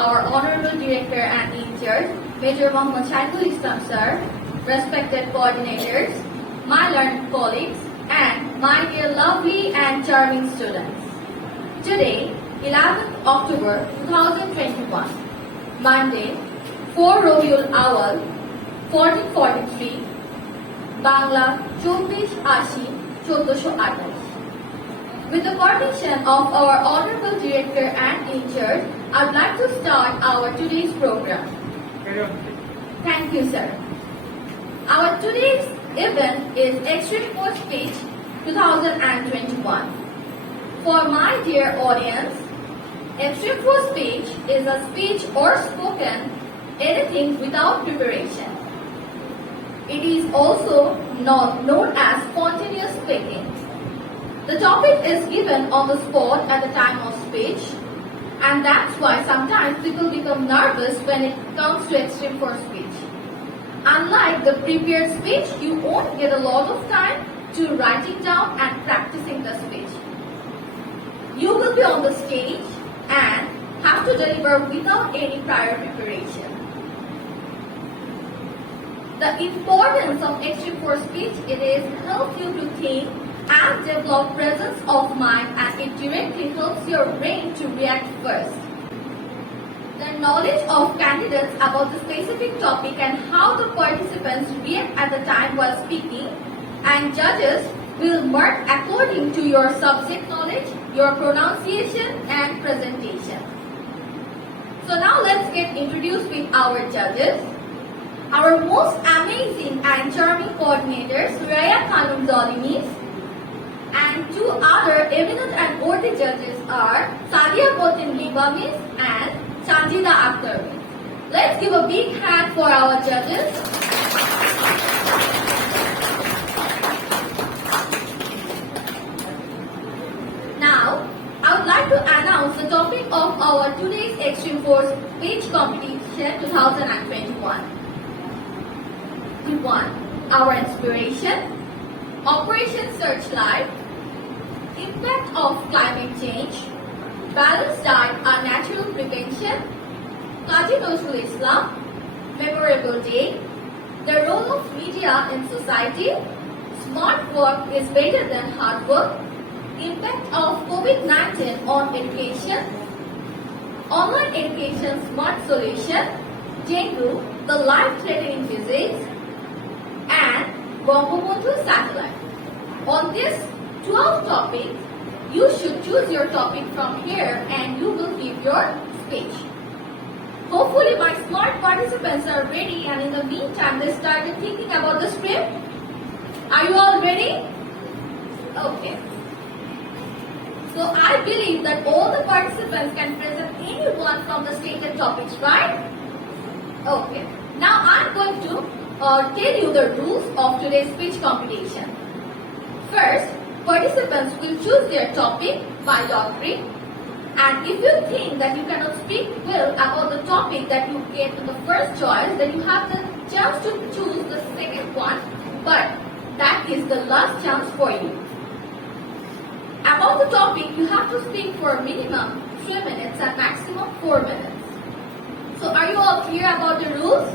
our Honorable Director and in-charge, Major Mohammad Shaikul Islam Sir, respected coordinators, my learned colleagues, and my dear lovely and charming students. Today, 11th October 2021, Monday, 4 Rabiul Awal, 1443, Bangla 2480-1428. With the permission of our Honorable Director and in-charge, I would like to start our today's program. Thank you, sir. Our today's event is Extempore Speech 2021. For my dear audience, Extempore Speech is a speech or spoken anything without preparation. It is also known as spontaneous speaking. The topic is given on the spot at the time of speech, and that's why sometimes people become nervous when it comes to extempore speech. Unlike the prepared speech, you won't get a lot of time to writing down and practicing the speech. You will be on the stage and have to deliver without any prior preparation. The importance of extempore speech is help you to think and develop presence of mind, as it directly helps your brain to react first. The knowledge of candidates about the specific topic and how the participants react at the time while speaking, and judges will mark according to your subject knowledge, your pronunciation and presentation. So now let's get introduced with our judges. Our most amazing and charming coordinators, Raya Khanum Zolimis, and two other eminent and worthy judges are Sadia Potin Libamis and Sanjida Akhtar. Let's give a big hand for our judges. Now, I would like to announce the topic of our today's Extempore Speech Competition 2021. 1. Our inspiration, Operation Searchlight, impact of climate change, balanced diet are natural prevention, Qazi Nazrul Islam, memorable day, the role of media in society, smart work is better than hard work, impact of COVID-19 on education, online education smart solution, dengue, the life-threatening disease, and Bangabandhu satellite. On this 12 topics, you should choose your topic from here and you will give your speech. Hopefully my smart participants are ready, and in the meantime they started thinking about the script. Are you all ready? Okay. So I believe that all the participants can present any one from the stated topics, right? Okay. Now I'm going to tell you the rules of today's speech competition. First, participants will choose their topic by lottery, and if you think that you cannot speak well about the topic that you get in the first choice, then you have the chance to choose the second one, but that is the last chance for you. About the topic, you have to speak for minimum 3 minutes and maximum 4 minutes. So are you all clear about the rules?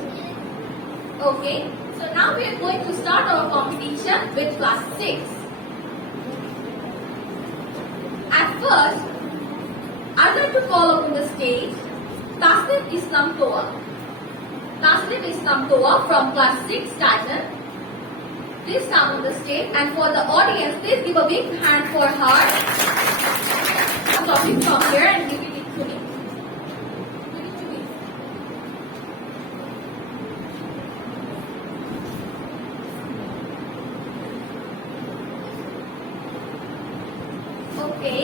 Okay, so now we are going to start our competition with class 6. At first, I would like to call up on the stage Tasnim Islam Toa. Tasnim Islam Toa from class 6 Titan. Please come on the stage, and for the audience, please give a big hand for her. I'm talking from here and give it to me. Give it to me. Okay,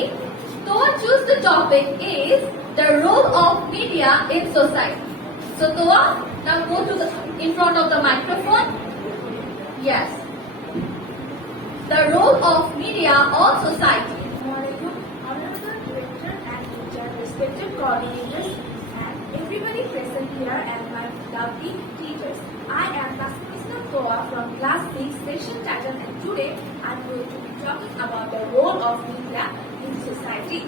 so choose the topic is the role of media in society. So Toa, now go to in front of the microphone. Yes. The role of media on society. Honorable Director and teacher, respected coordinators, and everybody present here, and my lovely teachers. I am Tasnim Islam Toa from class 6 section Titan, and today I am going to be talking about the role of media in society.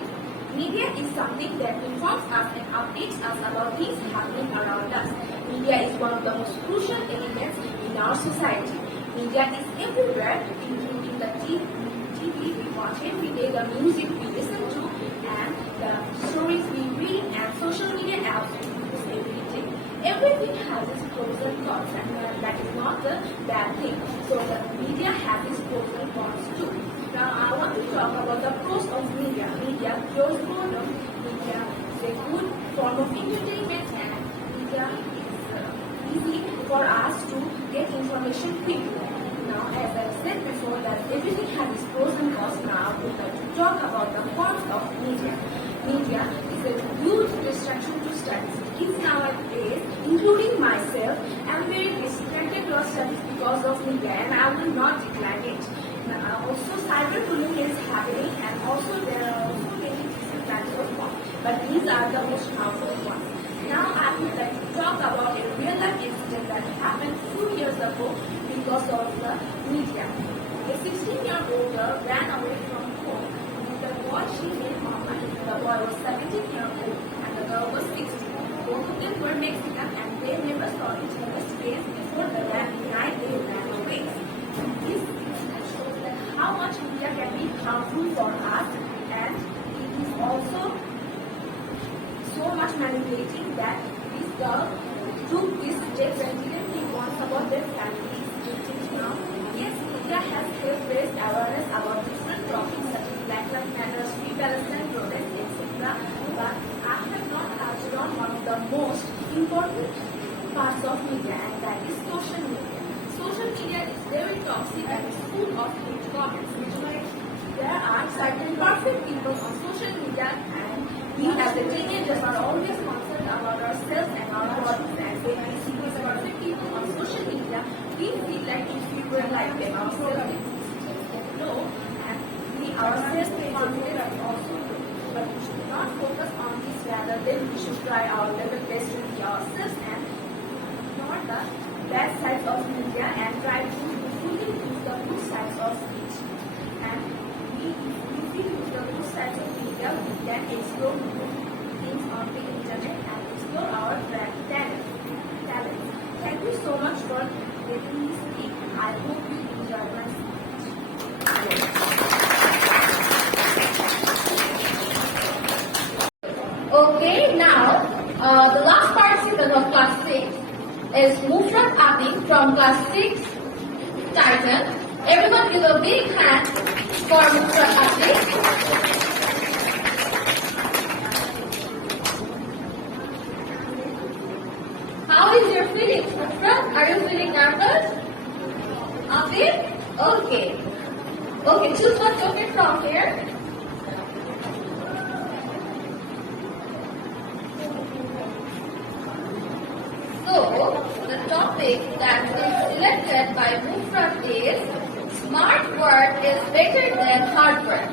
Media is something that informs us and updates us about things happening around us. Media is one of the most crucial elements in our society. Media is everywhere, including the TV we watch every day, the music we listen to, and the stories we read, and social media apps we use every day. Everything has its pros and cons, and that is not a bad thing. So the media has its pros and cons too. Now I want to talk about the pros of media. Media cures boredom. Media is a good form of entertainment, and media is easy for us to get information quickly. Now, as I said before, that everything has its pros and cons. Now, I would like to talk about the cons of media. Media is a huge distraction to studies. Kids nowadays, including myself, am very distracted to studies because of media, and I will not decline it. Now, also, cyberbullying is happening, and also there are also many different types of cons, but these are the most harmful ones. Now, I would like to talk about a real-life incident that happened 2 years ago because of the media. A 16-year-old girl ran away from home with the boy she met online. The boy was 17 years old and the girl was 16. Both of them were Mexican and they never saw each other's face before the night they ran away. This incident shows that how much media can be harmful for us, and it is also so much manipulating that this girl took these steps and didn't think once about their families. Now, yes, media has helped raise awareness about different topics such as Black Lives Matter, Free Palestine protests, etc. But I have not touched on one of the most important parts of media, and that is social media. Social media is very toxic and is full of hate comments, which means there are certain perfect people on social media, and we as the teenagers are always concerned about ourselves and our bodies, and when we see these perfect people on social media, we feel like if we were like them, our self-esteem is get low, and our self-confidence is also low. But we should not focus on this, rather than we should try our level best to be ourselves and ignore the bad sides of media and try to fully use the good sides of it. And if we use the good sides of media, we can explore new things on the internet and explore our talents. Thank you so much for letting me speak. I hope you enjoy my speech. Okay, now the last participant of class 6 is Mufrat Atik from class 6 Titan. Everyone give a big hand for Mufrat Atik. How is your feelings, Mufrat? Are you feeling nervous? Atik? Okay. Okay, choose one topic from here. So, the topic that is selected by Mufrat is smart work is better than hard work.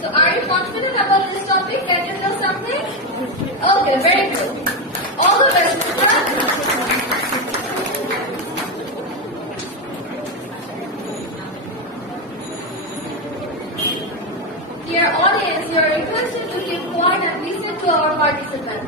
So, are you confident about this topic? Can you tell something? Okay, very good. All the best, Mufrat. Dear audience, you are requested to keep quiet and listen to our participant.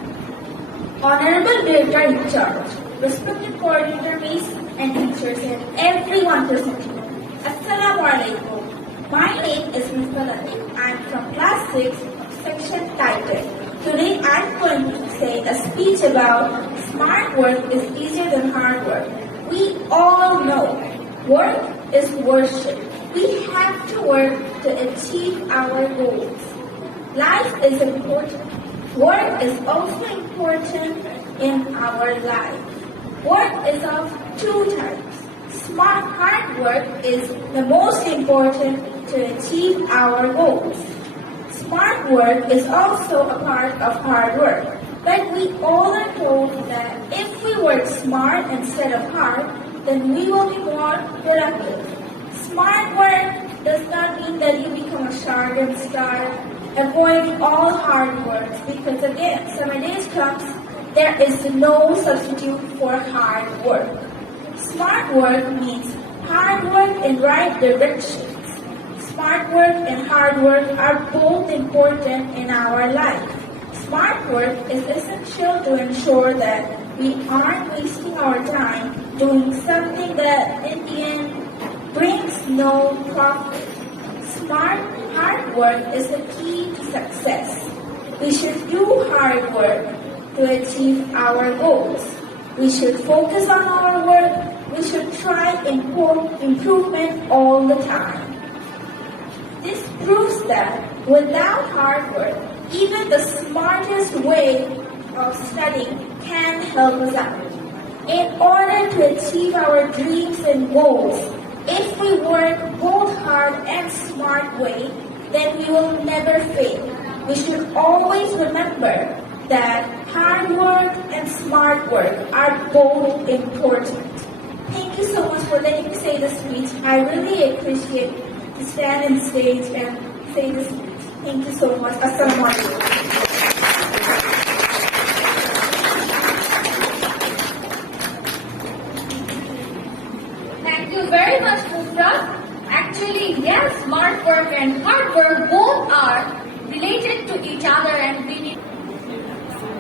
Honorable Director in charge, respected coordinator, mates and teachers, and everyone present here. Assalamu alaikum. My name is Ms. Balati. I am from class 6, section Title. Today I am going to say a speech about smart work is easier than hard work. We all know work is worship. We have to work to achieve our goals. Life is important. Work is also important in our life. Work is of two types. Hard work is the most important to achieve our goals. Smart work is also a part of hard work. But we all are told that if we work smart instead of hard, then we will be more productive. Smart work does not mean that you become a shark and start avoiding all hard work, because again, summer days comes, there is no substitute for hard work. Smart work means hard work in right directions. Smart work and hard work are both important in our life. Smart work is essential to ensure that we aren't wasting our time doing something that in the end brings no profit. Hard work is the key to success. We should do hard work to achieve our goals. We should focus on our work. We should try improvement all the time. This proves that without hard work, even the smartest way of studying can help us out. In order to achieve our dreams and goals, if we work both hard and smart way, then we will never fail. We should always remember that hard work and smart work are both important. Thank you so much for letting me say the speech. I really appreciate to stand on stage and say this speech. Thank you so much. Assalamu alaikum. Thank you very much, Mufra. Actually, yes, smart work and hard work both are related to each other and we need.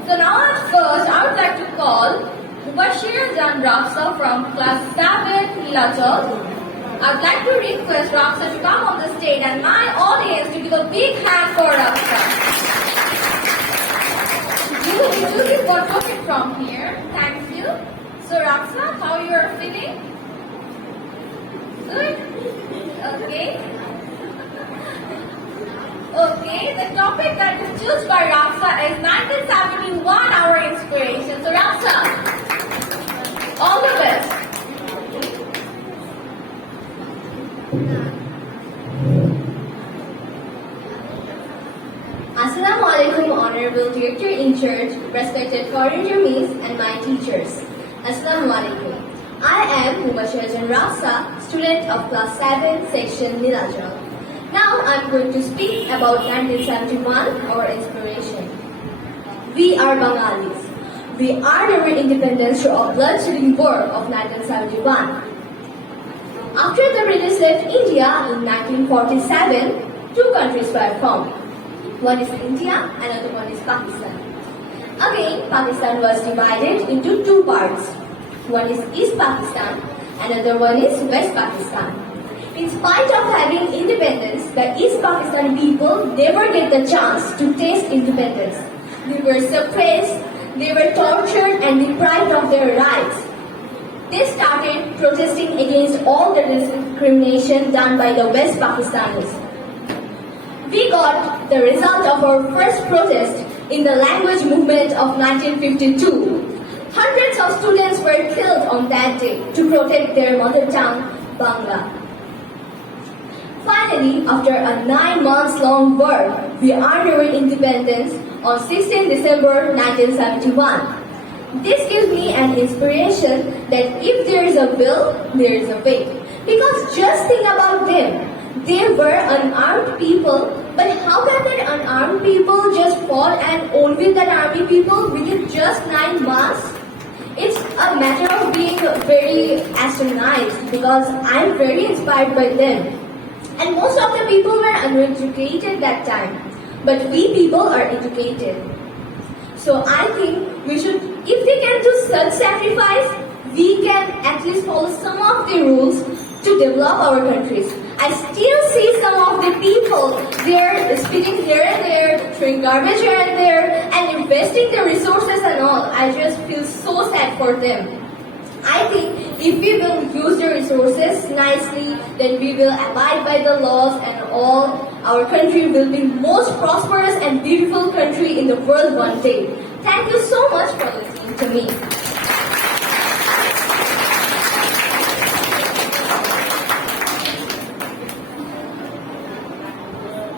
So now at first, I would like to call Mubashir Jan Rafsa from class 7 Nilachal. I would like to request Rafsa to come on the stage and my audience to give a big hand for Rafsa. You will be photographed from here. Thank you. So Rafsa, how you are feeling? Good? Okay. Okay, the topic that is chosen by Rafsa is 1971, our inspiration. So Rafsa, all the best. Assalamu alaikum, Honorable Director in Charge, respected foreign Jamis and my teachers. Assalamu alaikum. I am Mubashir Jan Rafsa, student of class 7, section Nilachal. Now I am going to speak about 1971, our inspiration. We are Bengalis. We earned our independence through a blood-shedding war of 1971. After the British left India in 1947, two countries were formed. One is India, another one is Pakistan. Again, Pakistan was divided into two parts. One is East Pakistan, another one is West Pakistan. In spite of having independence, the East Pakistani people never get the chance to taste independence. They were suppressed, they were tortured and deprived of their rights. They started protesting against all the discrimination done by the West Pakistanis. We got the result of our first protest in the language movement of 1952. Hundreds of students were killed on that day to protect their mother tongue, Bangla. Finally, after a 9 months long war, we earned our independence on 16 December 1971. This gives me an inspiration that if there is a will, there is a way. Because just think about them. They were unarmed people, but how can that unarmed people just fought and own with that army people within just 9 months? It's a matter of being very astonished because I'm very inspired by them. And most of the people were uneducated that time, but we people are educated. So I think we should, if we can do such sacrifice, we can at least follow some of the rules to develop our countries. I still see some of the people, they're speaking here and there, throwing garbage here and there, and investing their resources and all. I just feel so sad for them. I think if we will use the resources nicely, then we will abide by the laws and all. Our country will be most prosperous and beautiful country in the world one day. Thank you so much for listening to me.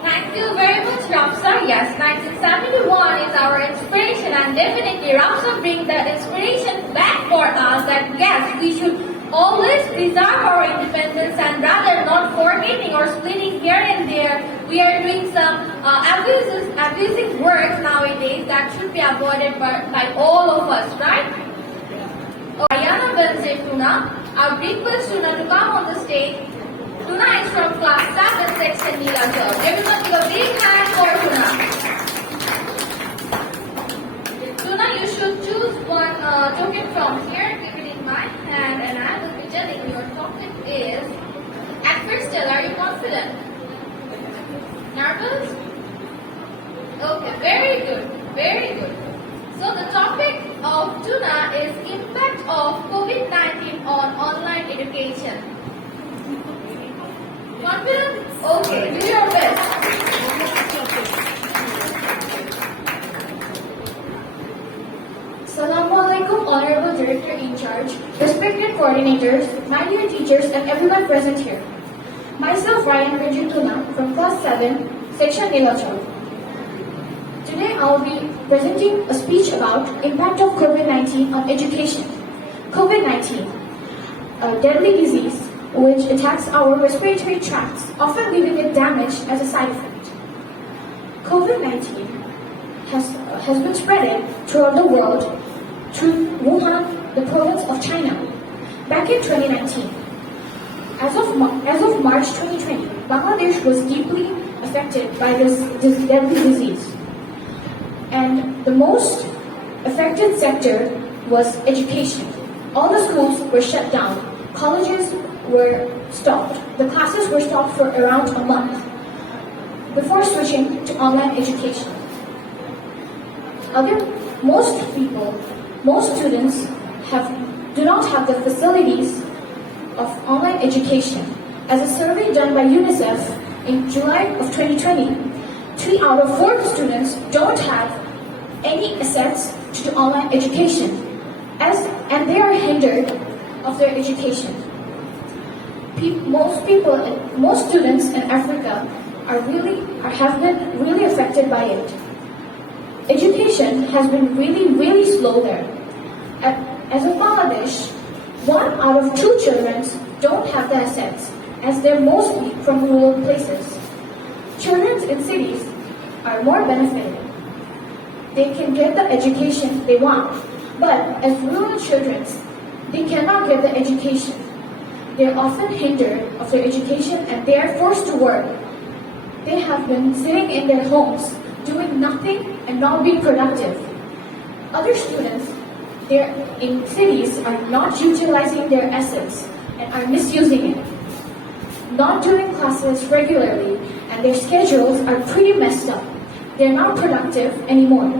Thank you very much, Rafsa. Yes, 1971 is our inspiration and definitely Rafsa brings the inspiration back for us that yes, we should always preserve our independence and rather not forgetting or splitting here and there. We are doing some abusing works nowadays that should be avoided by all of us, right? Ayana Benzetuna, I would request Tuna to come on the stage Tuna is from class 7 section Neelachal. Everyone give a big hand for Tuna. Tuna, you should choose one token from here, keep it in my hand, and I will be telling your topic is, at first tell, are you confident? Nervous? Okay, very good, very good. So the topic of Tuna is impact of COVID-19 on online education. Confident? Okay, do your best. Assalamualaikum, Honorable Director in Charge, respected coordinators, my dear teachers, and everyone present here. Myself, Ryan Regine Tuna, from Class 7, Section Neelachal. Today, I will be presenting a speech about impact of COVID-19 on education. COVID-19, a deadly disease which attacks our respiratory tracts, often leaving it damaged as a side effect. COVID-19 has been spread throughout the world through Wuhan, the province of China, back in 2019. As of March 2020, Bangladesh was deeply affected by this deadly disease. And the most affected sector was education. All the schools were shut down. Colleges were stopped. The classes were stopped for around a month before switching to online education. Most students do not have the facilities of online education. As a survey done by UNICEF in July of 2020, 3 out of 4 students don't have any access to online education, and they are hindered of their education. Most students in Africa have been really affected by it. Education has been really slow there. As of Bangladesh, 1 out of 2 children don't have the assets, as they're mostly from rural places. Children in cities are more benefited. They can get the education they want, but as rural children, they cannot get the education. They're often hindered of their education and they are forced to work. They have been sitting in their homes, doing nothing and not being productive. Other students in cities are not utilizing their assets and are misusing it, not doing classes regularly, and their schedules are pretty messed up. They're not productive anymore.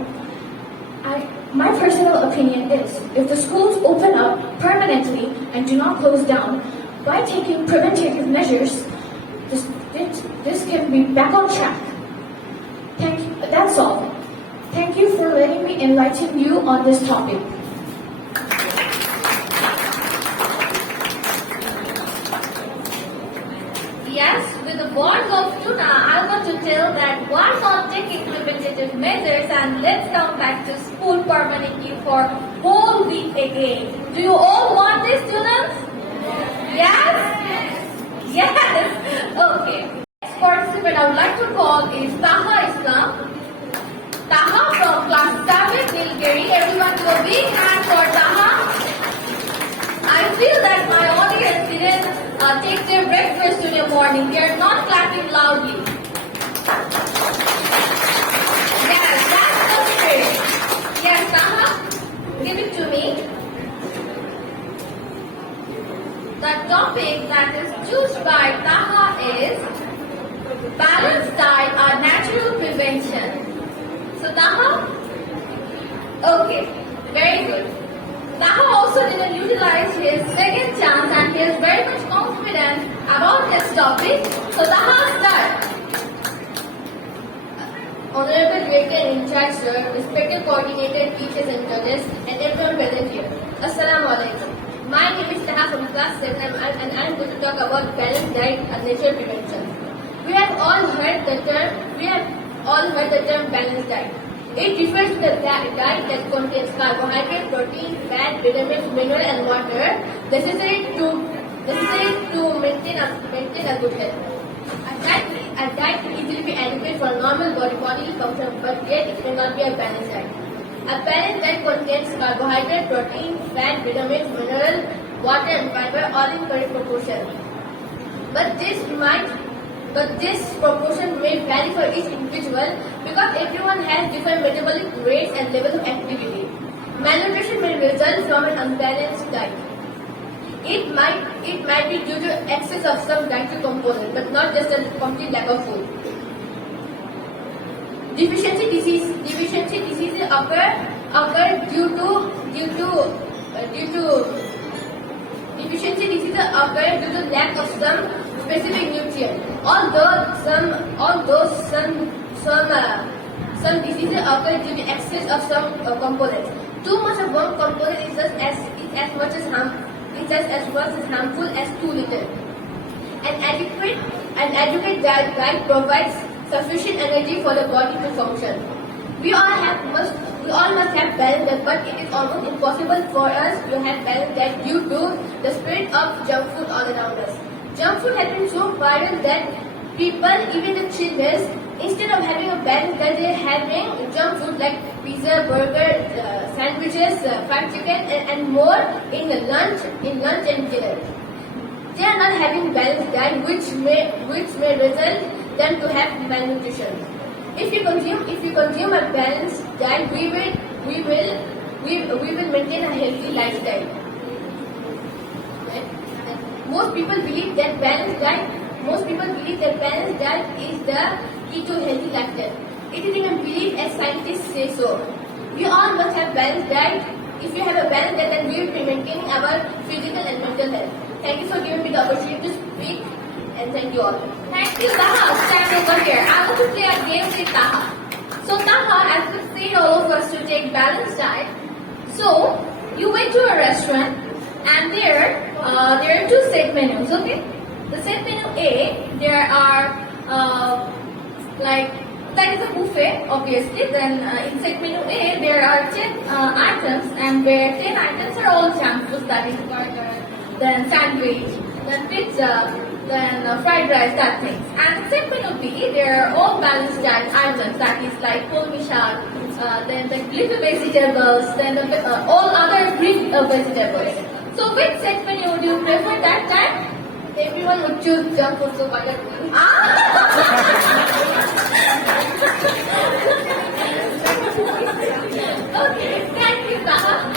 My personal opinion is, if the schools open up permanently and do not close down, by taking preventive measures, this can be back on track. That's all. Thank you for letting me enlighten you on this topic. Yes, with the words of Tuna, I want to tell that why not taking preventative measures and let's come back to school permanently for whole week again. Do you all want this, students? Yes? Yes? Okay. Next participant I would like to call is Taha Islam. Taha from class 7, Nilgiri. Everyone give a big hand for Taha. I feel that my audience didn't take their breakfast in the morning. They are not clapping loudly. Yes, that's the spirit. Yes, Taha, give it to me. The topic that is chosen by Taha is balanced diet or natural prevention. So Taha, okay, very good. Taha also didn't utilize his second chance and he is very much confident about his topic. So Taha, start. Honorable Director in Charge, sir, respected coordinator, teachers and judges, and everyone present here. Assalamu alaikum. My name is Taha from class 7 and I am going to talk about balanced diet and natural prevention. We have all heard the term balanced diet. It refers to the diet that contains carbohydrate, protein, fat, vitamins, mineral and water necessary to maintain a good health. A diet can easily be adequate for normal bodily function, but yet it cannot be a balanced diet. A balanced diet contains carbohydrate, protein, fat, vitamins, mineral, water and fiber all in correct proportion. But this proportion may vary for each individual because everyone has different metabolic rates and levels of activity. Malnutrition may result from an unbalanced diet. It might be due to excess of some dietary component, but not just a complete lack of food. Deficiency diseases occur due to lack of some specific nutrient. Although some diseases occur due to excess of some components. Too much of one component is as much as harmful as too little. An adequate diet provides sufficient energy for the body to function. We all must have balanced diet, but it is almost impossible for us to have balanced diet due to the spread of junk food all around us. Junk food has been so viral that people, even the children, instead of having a balanced diet, they are having junk food like pizza, burger, sandwiches, fried chicken, and more in lunch and dinner. They are not having balanced diet, which may result them to have malnutrition. If you consume a balanced diet, we will maintain a healthy lifestyle. Right? And most people believe that balanced diet is the key to healthy lifestyle. It is even believed as scientists say so. We all must have balanced diet. If you have a balanced diet, then we will be maintaining our physical and mental health. Thank you for giving me the opportunity to speak, and thank you all. Thank you, Taha. Stand over here. I want to play a game with Taha. So Taha, as we said all of us to take balanced diet. So you went to a restaurant and there are two set menus, okay? The set menu A, there are that is a buffet, obviously. Then in set menu A, there are 10 items, and where 10 items are all junk foods, that is burger, then sandwich, then pizza, then fried rice, that things. And set menu B, there are all balanced diet items, that is like polmishak, then the little vegetables, then all other Greek vegetables. So which set menu do you prefer that time? Everyone would choose junk food, so why not me? Okay, thank you, Taha.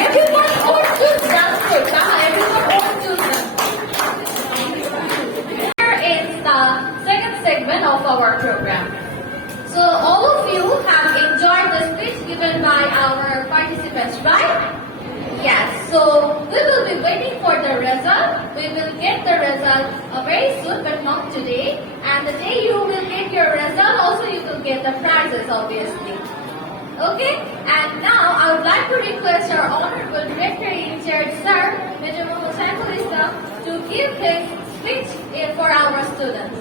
Everyone would choose junk food. Taha, everyone would choose junk food. Here is the second segment of our program. So all of you have enjoyed the speech given by our participants, right? Yes, so we will be waiting for the result. We will get the result very soon, but not today. And the day you will get your result, also you will get the prizes, obviously. Okay, and now I would like to request our Honorable Director in Charge, Sir, Mr. Muhammad Islam, to give his speech for our students.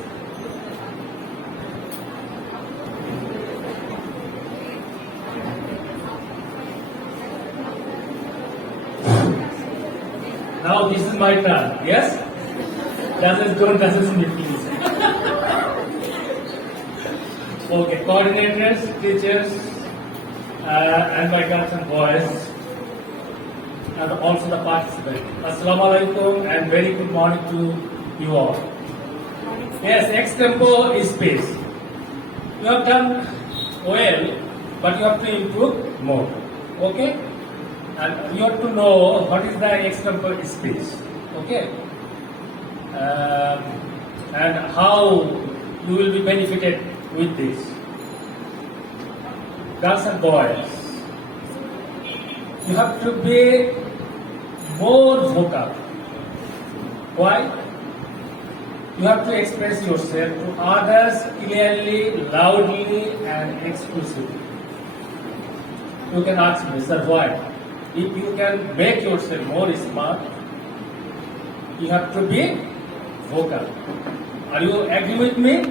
Now this is my turn, yes? Don't assist me, please. Okay, coordinators, teachers, and my girls and boys, and also the participants. Assalamu alaikum and very good morning to you all. Yes, extempore is space. You have done well, but you have to improve more. Okay? And you have to know what is the extempore space, okay? And how you will be benefited with this. Girls and boys, you have to be more vocal. Why? You have to express yourself to others clearly, loudly, and exclusively. You can ask me, sir, why? If you can make yourself more smart, you have to be vocal. Are you agree with me?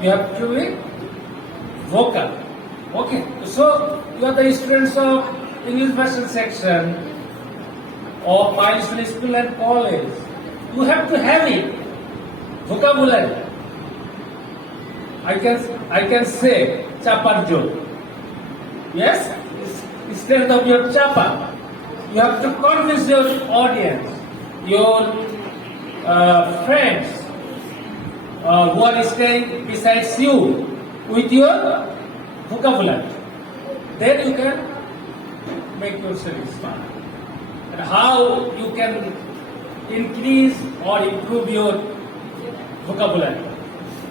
You have to be vocal. Okay. So you are the students of English version section of milestone school and college. You have to have it. Vocabulary. I can say chapar joke. Yes? Strength of your chapa. You have to convince your audience, your friends who are staying besides you with your vocabulary. Then you can make yourself smart. And how you can increase or improve your vocabulary.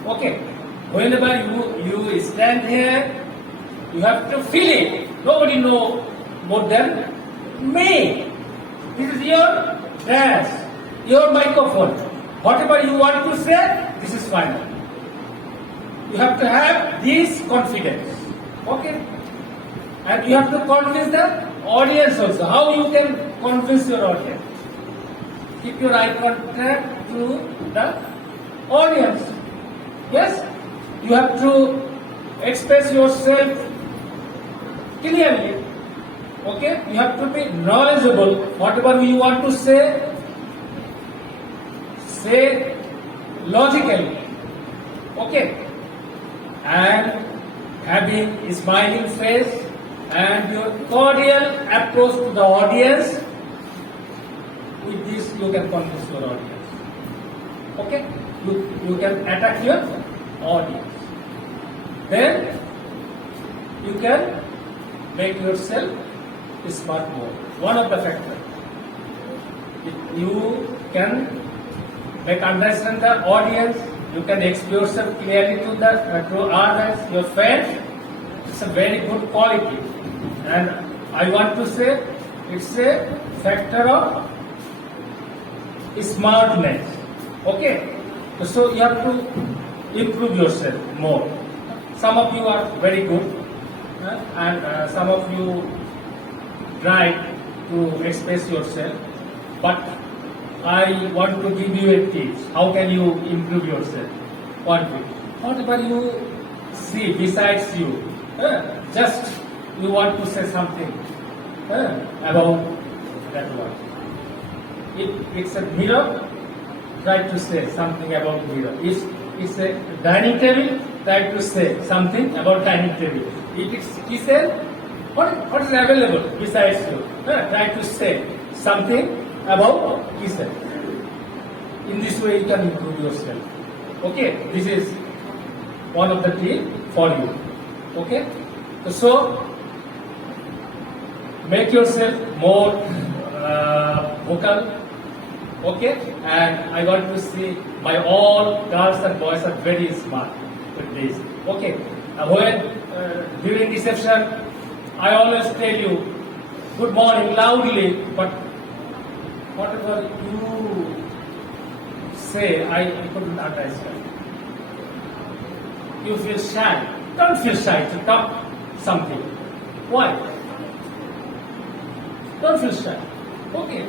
Okay. Whenever you stand here, you have to feel it. Nobody know more than me. This is your desk, your microphone. Whatever you want to say, this is final. You have to have this confidence. Okay? And you have to convince the audience also. How you can convince your audience? Keep your eye contact to the audience. Yes? You have to express yourself clearly. Okay? You have to be knowledgeable. Whatever you want to say logically. Okay? And having a smiling face and your cordial approach to the audience. With this, you can convince your audience. Okay? You can attack your audience. Then you can make yourself smart more. One of the factors. You can make understand the audience. You can express yourself clearly to others, your friends. It's a very good quality. And I want to say it's a factor of smartness. Okay? So you have to improve yourself more. Some of you are very good and some of you try to express yourself. But I want to give you a tip. How can you improve yourself? One thing. Whatever you see besides you, just you want to say something about that one. It's a mirror, try to say something about mirror. It's a dining table, try to say something about dining table. It is kitchen, what is available besides you? Try to say something about kitchen. In this way you can improve yourself. Okay, this is one of the tips for you. Okay, so make yourself more vocal. Okay, and I want to see my all girls and boys are very smart with this. Okay, when during reception, I always tell you good morning loudly, but whatever you say, I couldn't understand. You feel shy. Don't feel shy to talk something. Why? Don't feel shy. Okay.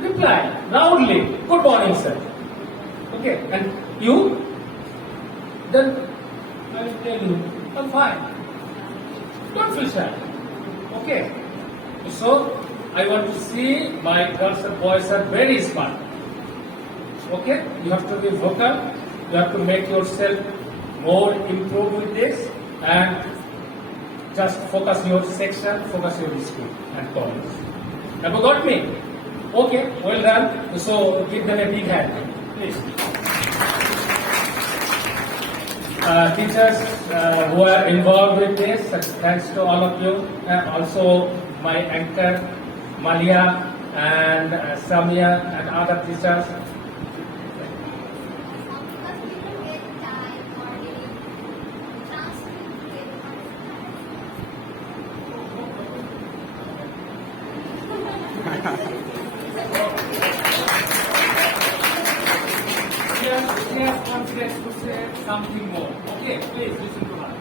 Reply loudly. Good morning, sir. Okay. And you? Then I will tell you, I'm fine. Don't feel shy. Okay. So I want to see my girls and boys are very smart. Okay? You have to be vocal. You have to make yourself more improved with this and just focus your section, focus your school and college. Have you got me? Okay, well done. So give them a big hand, please. Teachers who are involved with this, thanks to all of you. Also my anchor, Malia and Samia and other teachers. She has confidence to say something more. Okay, please listen to her.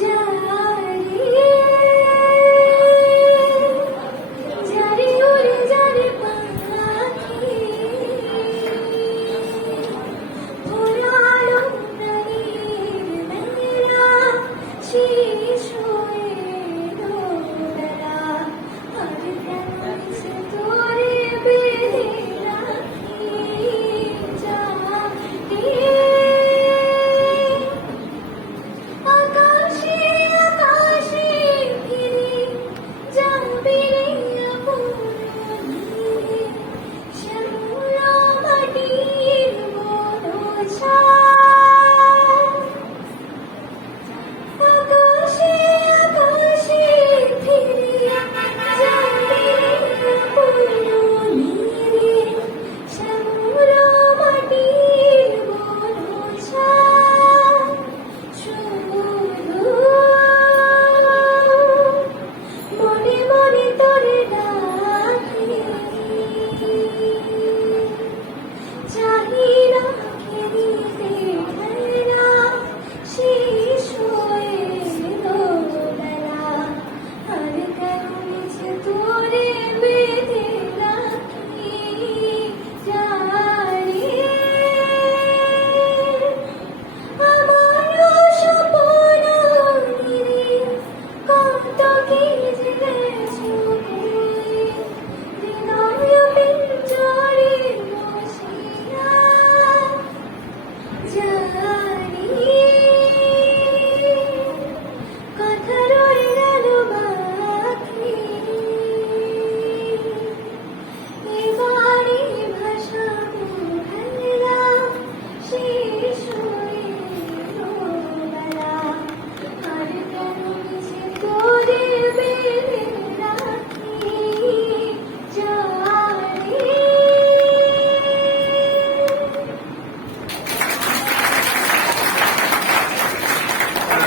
Sure.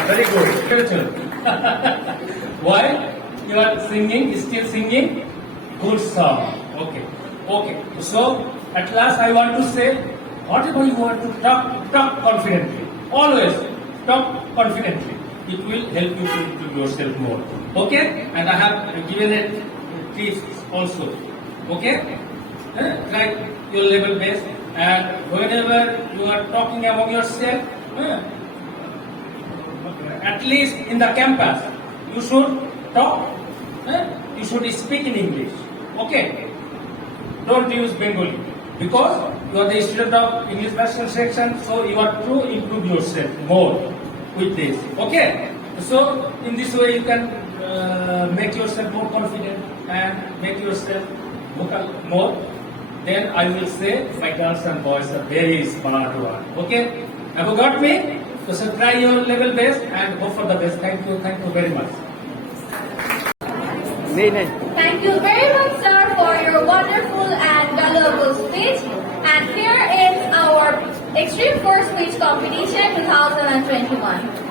Very good. Spiritual. Why? You are singing, still singing? Good song. Okay. Okay. So, at last I want to say, whatever you want to talk confidently. Always talk confidently. It will help you to improve yourself more. Okay? And I have given it tips also. Okay? Try your level best. And whenever you are talking among yourself, at least in the campus, you should talk. You should speak in English. Okay? Don't use Bengali. Because you are the student of English version section, so you are to improve yourself more with this. Okay? So, in this way you can make yourself more confident and make yourself vocal more. Then I will say my girls and boys are very smart one. Okay? Have you got me? So try your level best and hope for the best. Thank you very much. Thank you very much, sir, for your wonderful and valuable speech. And here is our Extreme Force Speech Competition 2021.